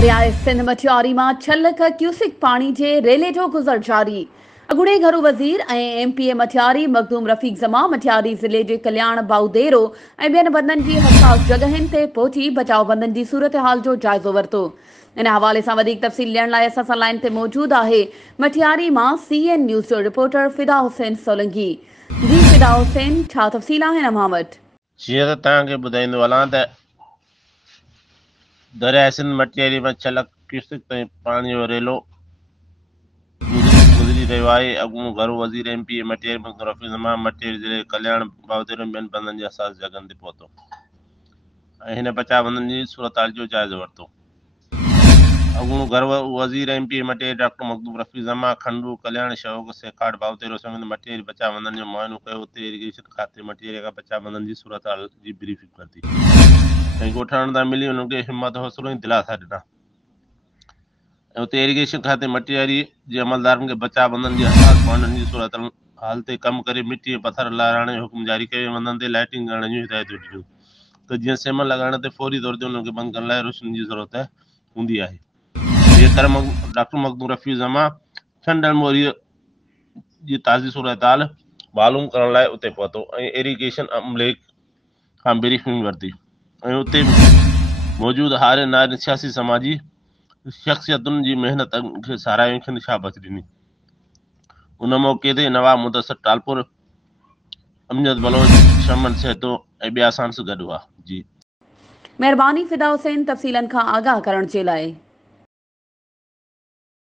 दरियाए सिंध मटियारी में 6 लख क्यूसिक पानी के रेले जो गुज़र जारी। अॻूणे घरू वज़ीर एमपीए मटियारी मखदूम रफ़ीक ज़मा मटियारी ज़िले के कल्याण बाउदेरो ऐं ॿियनि बंदनि जी हसास जगहनि ते पहुची बचाव बंदनि की सूरत हाल जो जाइज़ो वरितो। इन हवाले से वधीक तफ़सील ॾियण लाइ असां सां लाइन ते मौजूद आहे मटियारी मां CN न्यूज़ जो रिपोर्टर फिदा हुसैन सोलंकी। जी फिदा हुसैन, छा तफ़सील आहिनि अव्हां वटि? जीअं त तव्हांखे ॿुधाईंदो हलां त दरियाए सिंध मटियारी में 6 लख क्यूसेक ताईं पाणी जो रेलो गुज़री रहियो आहे। अॻूणो घरू वज़ीर एमपीए मटियारी मखदूम रफ़ीक ज़मा मटियारी ज़िले कल्याण बाउदेरो ॿियनि बंदनि जी हसास जगहनि ते पहुतो ऐं हिन बचाव बंदनि जी सूरत हाल जो जाइज़ो वरितो। अॻूणो घरू वज़ीर एमपीए मटियारी डॉक्टर मखदूम रफ़ीक ज़मा खंडू कल्याण शौक सेखाड़ बाउदेरो समेत मटियारी बचाव बंदनि जो मुआयनो कयो। उते इरिगेशन खाते मटियारी खां बचाव बंदनि जी सूरत हाल जी ब्रीफिंग वरिती ऐं ॻोठाणनि तां मिली उन्हनि खे हिमत हौसलो ऐं दिलासा ॾिना। ऐं उते इरिगेशन खाते मटियारी जे अमलदारनि खे बचाव बंदनि जी हसास पॉइंटनि जी सूरत हाल ते कमु करे मिटी ऐं पथर लाहिराइण जो हुकुम जारी कयो। बंदनि ते लाइटिंग करण जूं हिदायतूं ॾिनियूं त जीअं सेमल लॻाइण ते फौरी तौर ते उन्हनि खे बंदि करण लाइ रोशनी जी ज़रूरत हूंदी आहे। जेकर डॉक्टर मखदूम रफ़ीक ज़मा छंडल मोरीअ जी ताज़ी सूरत हाल मालूम करण लाइ उते पहुतो ऐं इरिगेशन अमले खां ब्रीफिंग वरिती ऐं उते मौजूद हारे नार सियासी समाजी शख्सियतुनि जी महिनत खे साराहियो ऐं खेनि शाबाशी ॾिनी। उन मौक़े ते नवाब मुदस्सिर टालपुर, अमजद बलोच, शमन सेतो ऐं ॿिया सांस गॾु हुआ। जी मेहरबानी फिदा हुसैन तफ़सीलन खां आगाह करण जे लाइ।